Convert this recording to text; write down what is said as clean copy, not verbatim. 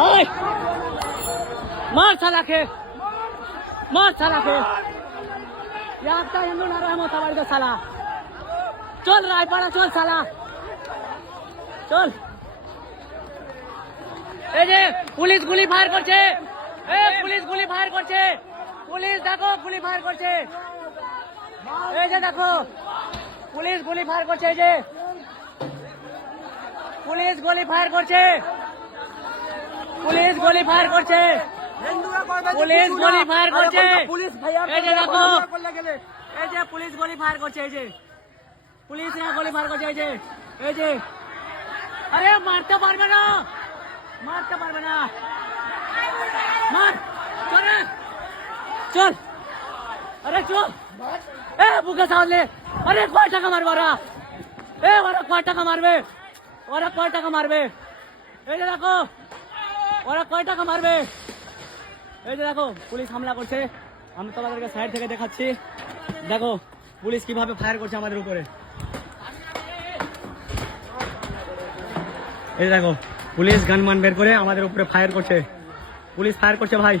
ओए मार साला के ये आपका हिंदू नारा है मोताबारी का साला चल रायपाड़ा चल साला चल এই যে পুলিশ গুলি ফায়ার করছে পুলিশ গুলি ফায়ার করছে পুলিশ দেখো গুলি ফায়ার করছে এই যে দেখো পুলিশ গুলি ফায়ার করছে এই যে পুলিশ গুলি ফায়ার করছে পুলিশ গুলি ফায়ার করছে পুলিশ গুলি ফায়ার করছে এই যে দেখো এই যে পুলিশ গুলি ফায়ার করছে এই যে পুলিশ গুলি ফায়ার করছে এই যে আরে মারতে পারবে না मार चल अरे चल बुके सामने अरे कय टाका मारबे ओरा कय टाका मारबे এই যে দেখো ওরা কয় টাকা মারবে এই যে দেখো পুলিশ হামলা করছে আমি তোমাদেরকে সাইড থেকে দেখাচ্ছি দেখো পুলিশ কিভাবে ফায়ার করছে আমাদের উপরে এই দেখো পুলিশ গান মান বের করে আমাদের উপরে ফায়ার করছে পুলিশ ফায়ার করছে ভাই